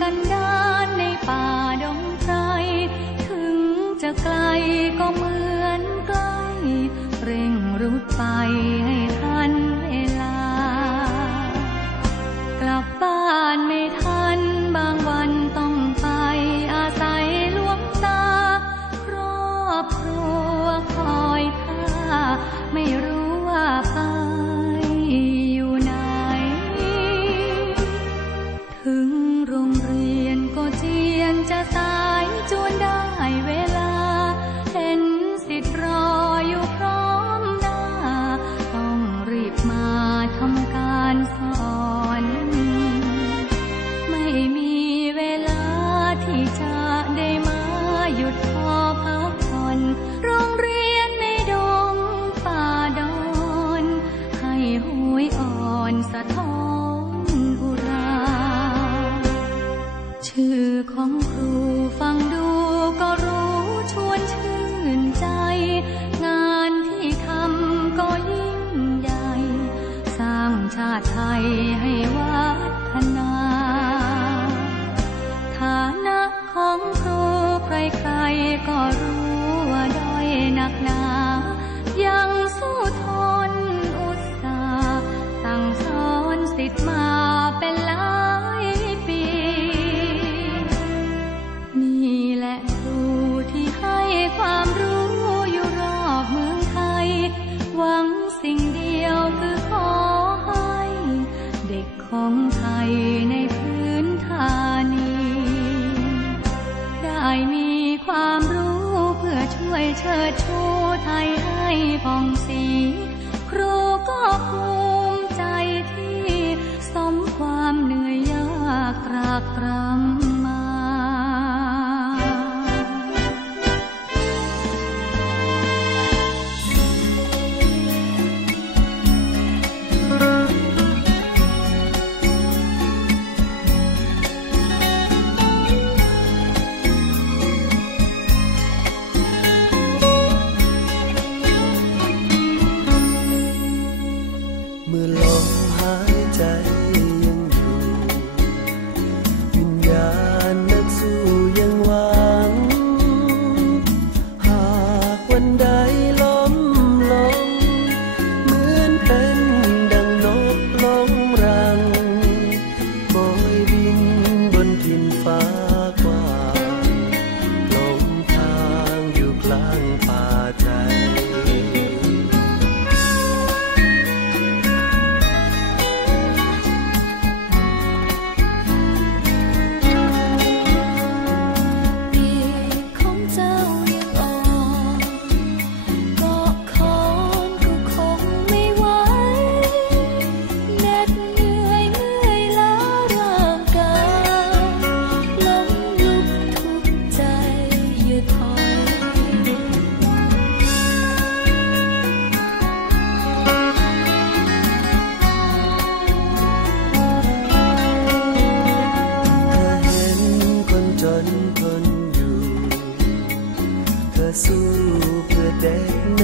กันดานในป่าดงไกรถึงจะไกลก็เหมือนใกล้เร่งรุดไป ที่ให้ความรู้อยู่รอบเมืองไทย หวังสิ่งเดียวคือขอให้ เด็กของไทยในพื้นฐานี ได้มีความรู้เพื่อช่วยเชิดชูไทยให้ผ่องสี ครูก็ควร vẫn còn อยู่ เธอสู้เพื่อแดดใน